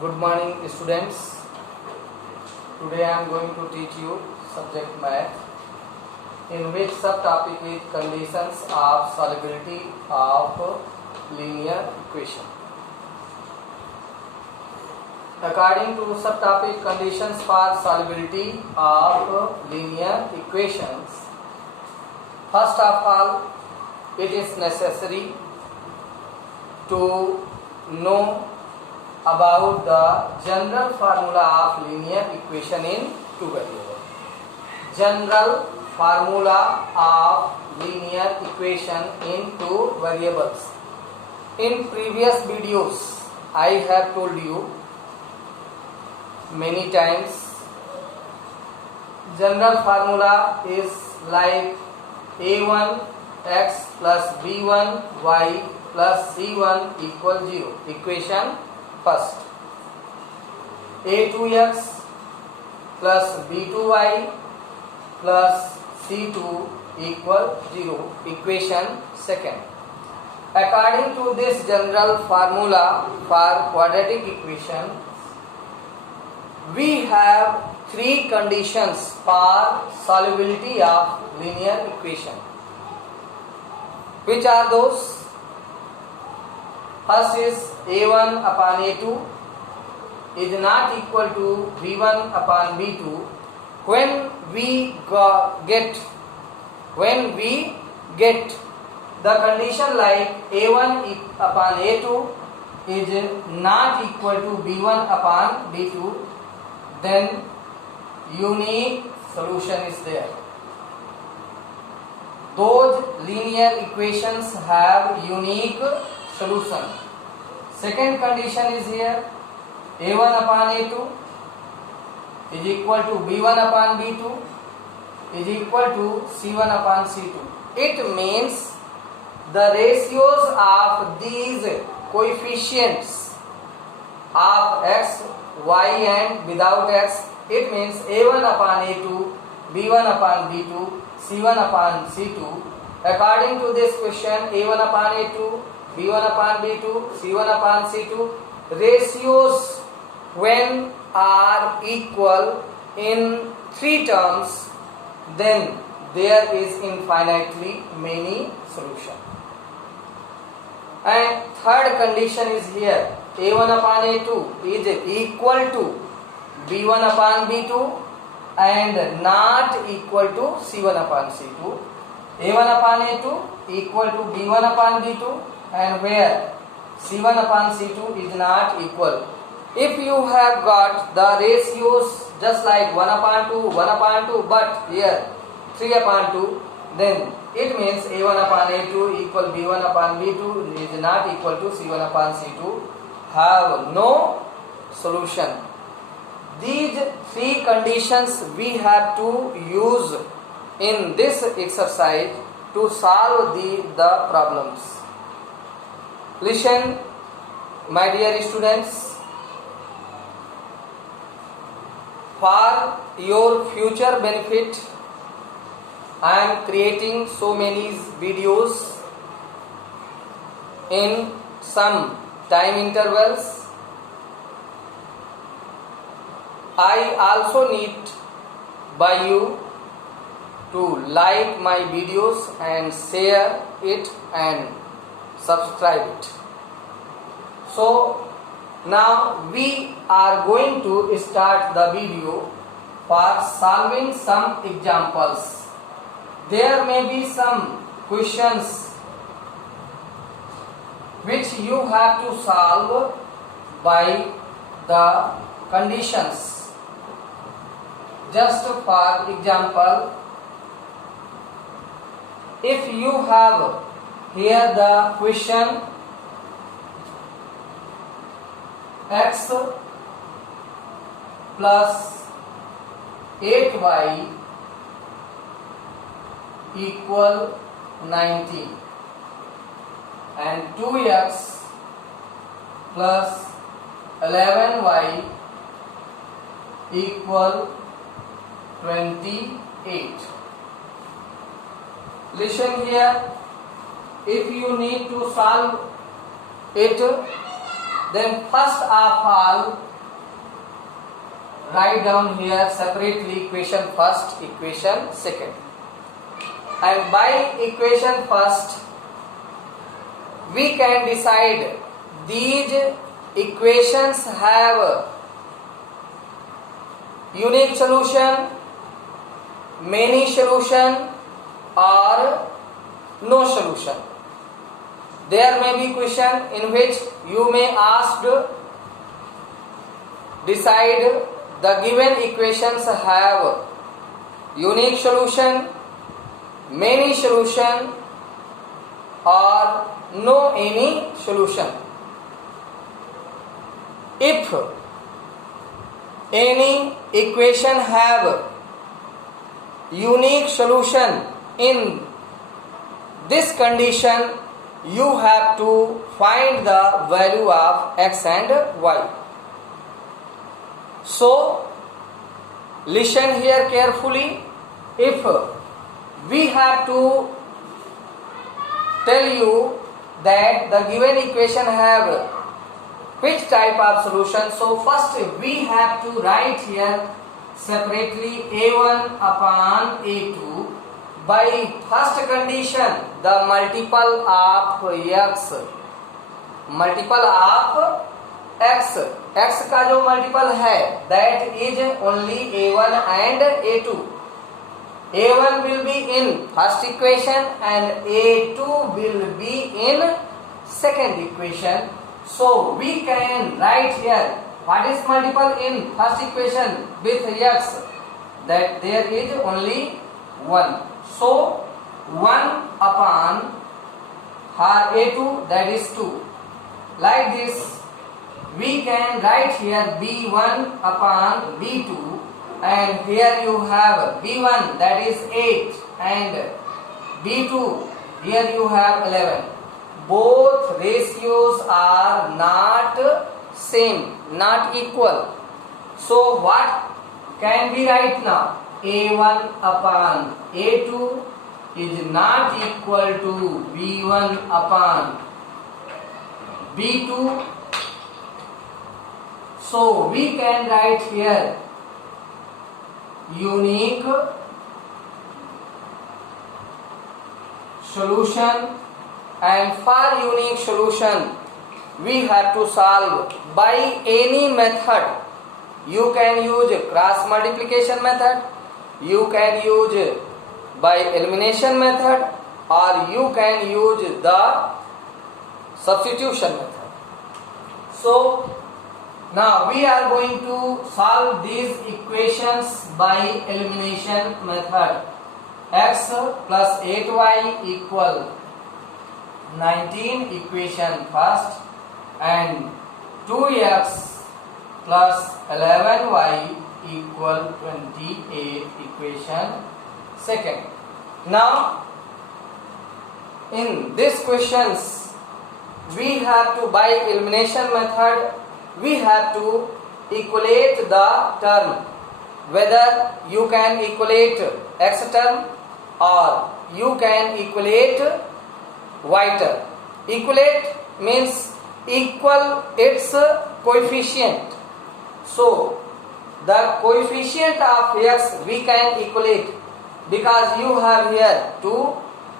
Good morning, students. Today I am going to teach you subject math, in which subtopic is conditions of solubility of linear equation. According to subtopic conditions for solubility of linear equations, first of all, it is necessary to know about the general formula of linear equation in two variables. General formula of linear equation in two variables. In previous videos, I have told you many times, general formula is like a1x plus b1y plus c1 equal 0. Equation first. a2x plus b2y plus c2 equal 0. Equation second. According to this general formula for quadratic equation, we have three conditions for solubility of linear equation. Which are those? First is a1 upon a2 is not equal to b1 upon b2 when we get the condition like a1 upon a2 is not equal to b1 upon b2, then unique solution is there. Those linear equations have unique solution. Second condition is here, a1 upon a2 is equal to b1 upon b2 is equal to c1 upon c2. It means the ratios of these coefficients of x, y and without x, it means a1 upon a2, b1 upon b2, c1 upon c2. According to this question, a1 upon a2, b1 upon b2, c1 upon c2, ratios when are equal in three terms, then there is infinitely many solutions. And third condition is here, a1 upon a2 is equal to b1 upon b2 and not equal to c1 upon c2. a1 upon a2 equal to b1 upon b2 and where c1 upon c2 is not equal. If you have got the ratios just like 1 upon 2, 1 upon 2, but here 3 upon 2, then it means a1 upon a2 equal b1 upon b2 is not equal to c1 upon c2, have no solution. These three conditions we have to use in this exercise to solve the problems. Listen, my dear students, for your future benefit, I am creating so many videos in some time intervals. I also need by you to like my videos and share it and subscribe it. So now we are going to start the video for solving some examples. There may be some questions which you have to solve by the conditions. Just for example, if you have here the question x plus 8y equal 19 and 2x plus 11y equal 28. Listen here, if you need to solve it, then first of all write down here separately equation first, equation second. And by equation first, we can decide these equations have unique solution, many solution, or no solution. There may be question in which you may ask, decide the given equations have unique solution, many solution, or no any solution. If any equation have unique solution, in this condition you have to find the value of x and y. So listen here carefully. If we have to tell you that the given equation have which type of solution, so first we have to write here separately a1 upon a2. By first condition, the multiple of x, multiple of x, x का जो multiple है that is only a1 and a2. a1 will be in first equation and a2 will be in second equation. So we can write here what is multiple in first equation with x, that there is only 1. So 1 upon her a2, that is 2. Like this we can write here b1 upon b2, and here you have b1 that is 8 and b2 here you have 11. Both ratios are not same, not equal. So what can we write now? a1 upon a2 is not equal to b1 upon b2. So we can write here unique solution, and for unique solution we have to solve by any method. You can use cross multiplication method, you can use by elimination method, or you can use the substitution method. So now we are going to solve these equations by elimination method. X plus 8y equal 19 equation first, and 2x plus 11y equal 28 equation second. Now in these questions we have to, by elimination method, we have to equate the term, whether you can equate x term or you can equate y term. Equate means equal its coefficient. So the coefficient of x we can equate, because you have here 2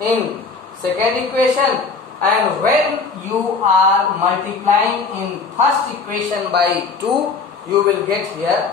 in second equation, and when you are multiplying in first equation by 2, you will get here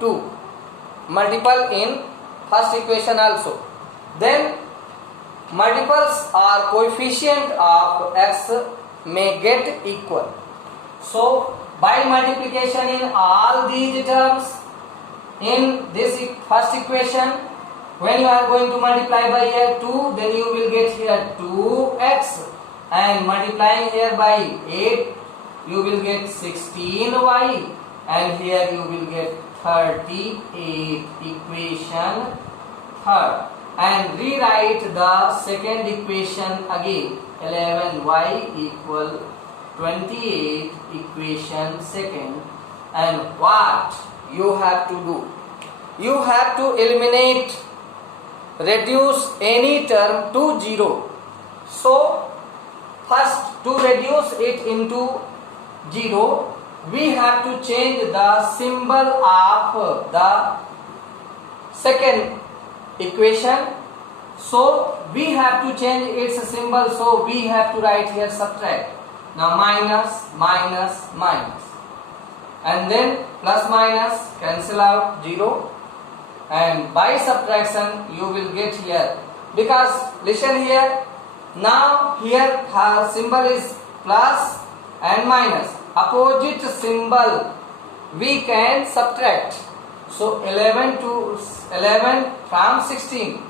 2. Multiple in first equation also. Then multiples or coefficient of x may get equal. So by multiplication in all these terms in this first equation, when you are going to multiply by here 2, then you will get here 2x, and multiplying here by 8 you will get 16y, and here you will get 38 equation third. And rewrite the second equation again, 11y equal 28 equation second. And what you have to do? You have to eliminate, reduce any term to 0. So first, to reduce it into 0, we have to change the symbol of the second equation. So we have to change its symbol. So we have to write here subtract. Now minus, minus, minus, and then plus minus cancel out 0, and by subtraction you will get here, because listen here, now here her symbol is plus and minus, opposite symbol we can subtract. So 11 from 16,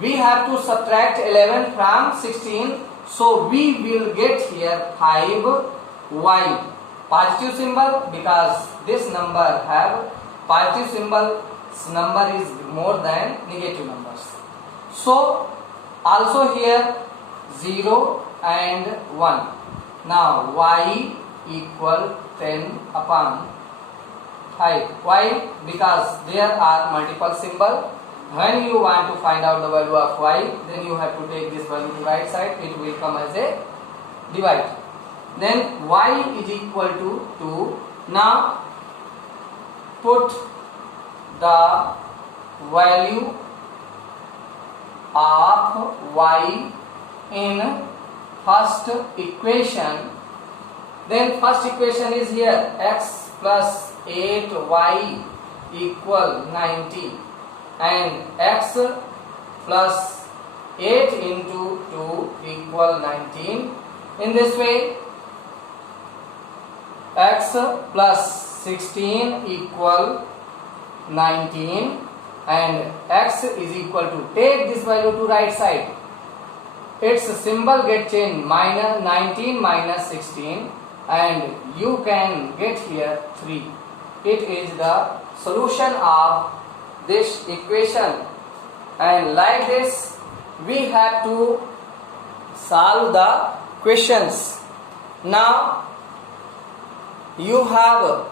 we have to subtract 11 from 16, so we will get here 5y, positive symbol, because this number have positive symbol, number is more than negative numbers. So also here 0 and 1. Now y equal 10 upon 5. Why? Because there are multiple symbol. When you want to find out the value of y, then you have to take this value to right side, it will come as a divide. Then y is equal to 2. Now put the value of y in first equation. Then first equation is here, x plus 8y equal 90, and x plus 8 into 2 equal 19. In this way, x plus 16 equal 19, and x is equal to, take this value to right side, its symbol get changed, minus 19 minus 16, and you can get here 3. It is the solution of this equation, and like this we have to solve the questions. Now you have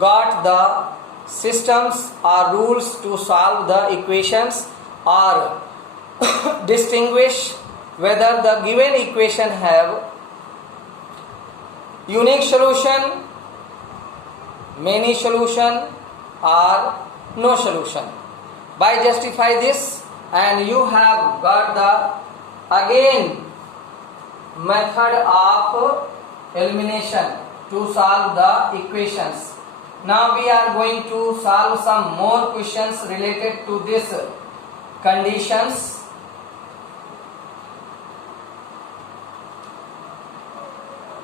got the systems or rules to solve the equations or distinguish whether the given equation have unique solution, many solution, or no solution. By justify this, and you have got the again method of elimination to solve the equations. Now we are going to solve some more questions related to this conditions.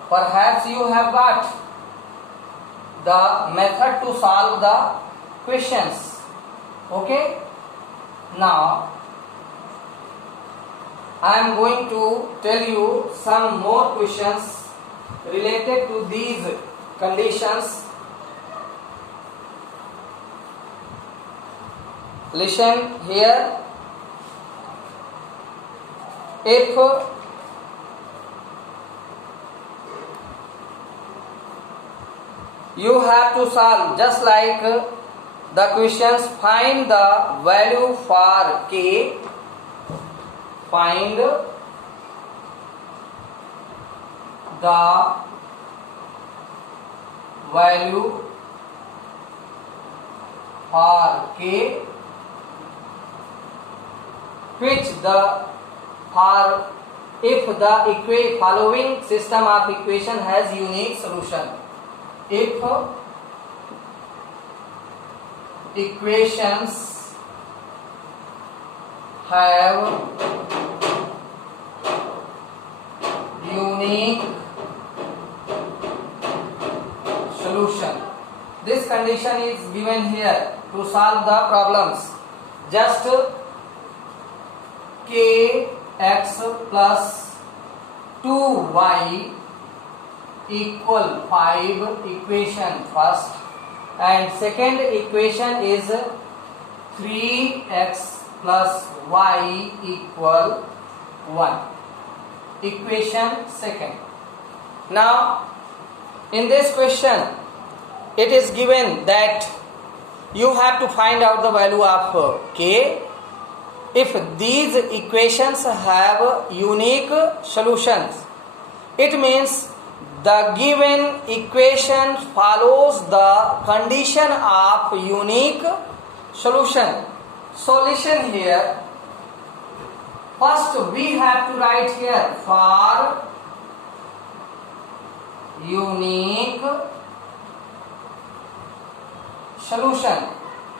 Perhaps you have got the method to solve the questions. Okay? Now I am going to tell you some more questions related to these conditions. Listen here. If you have to solve just like the questions, find the value for k, find the value for k, which the for if the following system of equation has unique solution. If equations have unique solution. This condition is given here to solve the problems. Just kx plus 2y equal 5 equation first, and second equation is 3x plus y equal 1, equation second. Now in this question it is given that you have to find out the value of k if these equations have unique solutions. It means the given equation follows the condition of unique solution. So listen here. First we have to write here for unique solution.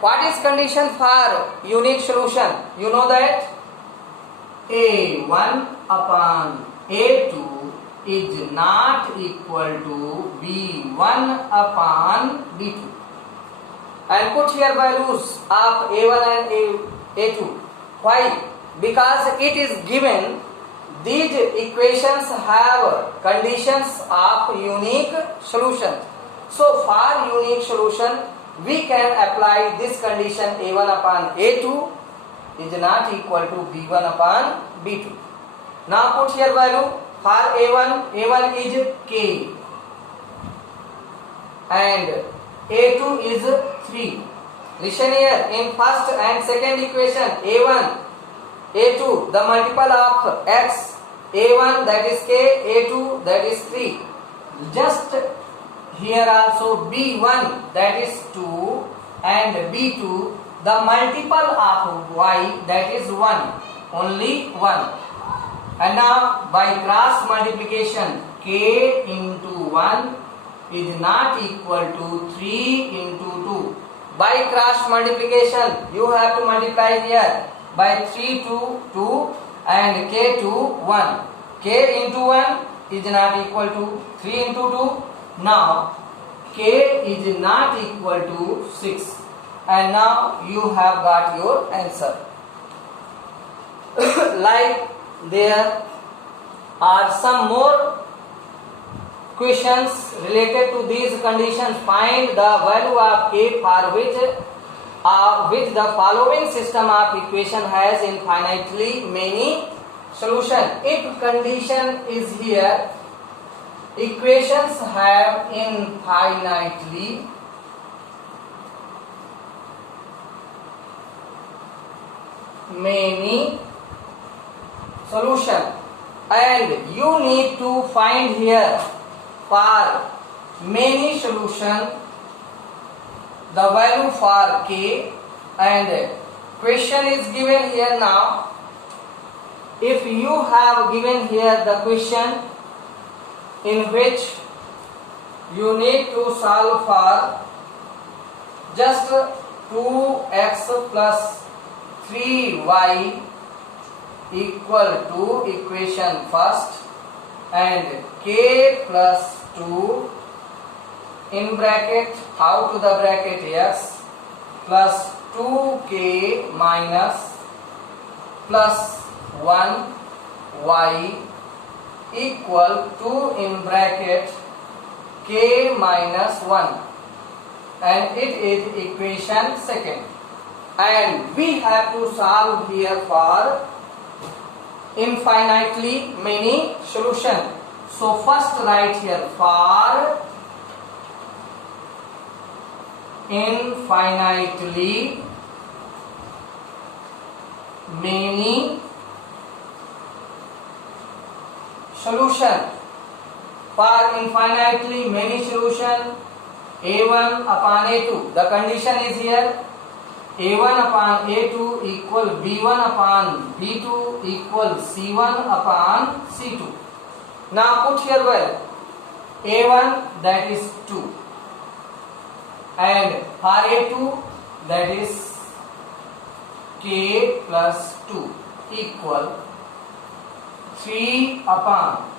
What is condition for unique solution? You know that A1 upon A2 is not equal to B1 upon B2. And put here values of A1 and A2. Why? Because it is given these equations have conditions of unique solution. So for unique solution we can apply this condition A1 upon A2 is not equal to B1 upon B2. Now put here value for A1 is K and A2 is 3. Listen here, in first and second equation A1, A2, the multiple of X, A1 that is K, A2 that is 3. Just here also B1 that is 2 and B2 the multiple of Y that is 1, only 1. And now by cross multiplication K into 1 is not equal to 3 into 2. By cross multiplication you have to multiply here by 3 to 2 and K to 1. K into 1 is not equal to 3 into 2. Now K is not equal to 6. And now you have got your answer. Like there are some more questions related to these conditions. Find the value of K for which the following system of equation has infinitely many solutions. If condition is here, equations have infinitely many solutions, and you need to find here for many solution the value for K, and question is given here. Now if you have given here the question in which you need to solve for just 2x plus 3y equal to equation first and K plus 2 in bracket out to the bracket x plus 2k minus plus 1y equal to in bracket k minus 1, and it is equation second. And we have to solve here for infinitely many solution. So first write here for infinitely many solution. For infinitely many solution, A1 upon A2. The condition is here A1 upon A2 equal B1 upon B2 equal C1 upon C2. Now put here well A1 that is 2 and for A2 that is K plus 2 equal 3 upon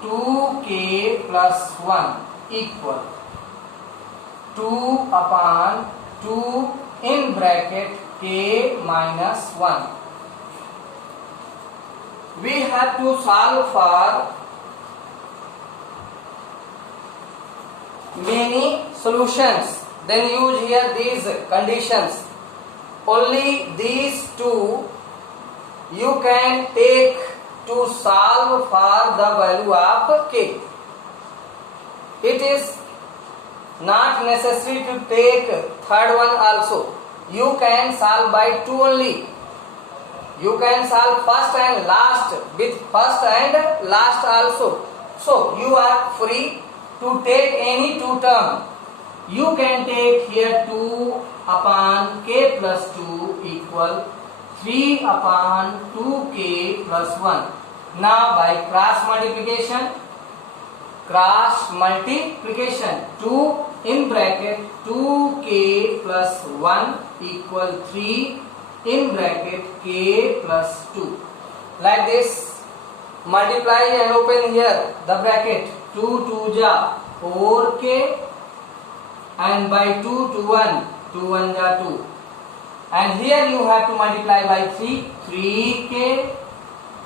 2k plus 1 equal 2 upon 2 in bracket k minus 1. We have to solve for many solutions. Then use here these conditions. Only these two you can take to solve for the value of k. It is not necessary to take third one also. You can solve by 2 only. You can solve first and last with first and last also. So you are free to take any two term. You can take here 2 upon k plus 2 equal 3 upon 2k plus 1. Now by cross multiplication, 2 in bracket 2k plus 1 equal 3 in bracket k plus 2. Like this, multiply and open here the bracket. 2 2 ja 4k, and by 2 2 1, 2 1 ja 2, and here you have to multiply by 3k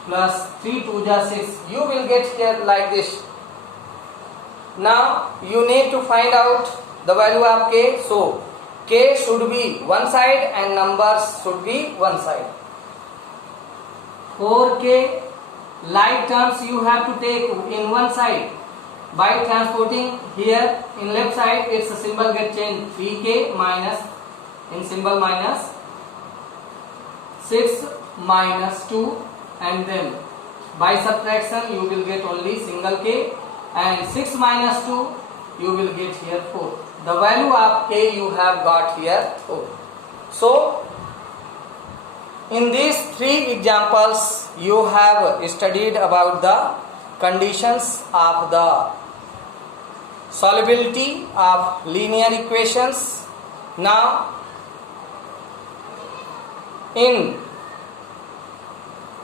plus 3 2 ja 6. You will get here like this. Now you need to find out the value of k. So k should be one side and numbers should be one side. 4k like terms you have to take in one side. By transporting here in left side, its symbol get changed. 3k minus, in symbol minus, 6 minus 2, and then by subtraction you will get only single k, and 6 minus 2 you will get here 4. The value of k you have got here 4. So in these three examples you have studied about the conditions of the solubility of linear equations. Now in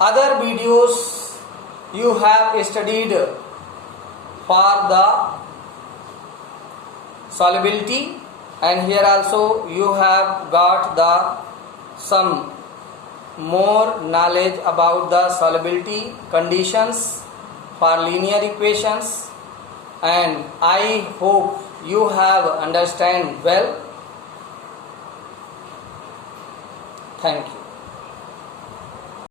other videos you have studied for the solubility, and here also you have got the some more knowledge about the solubility conditions for linear equations, and I hope you have understand well. Thank you.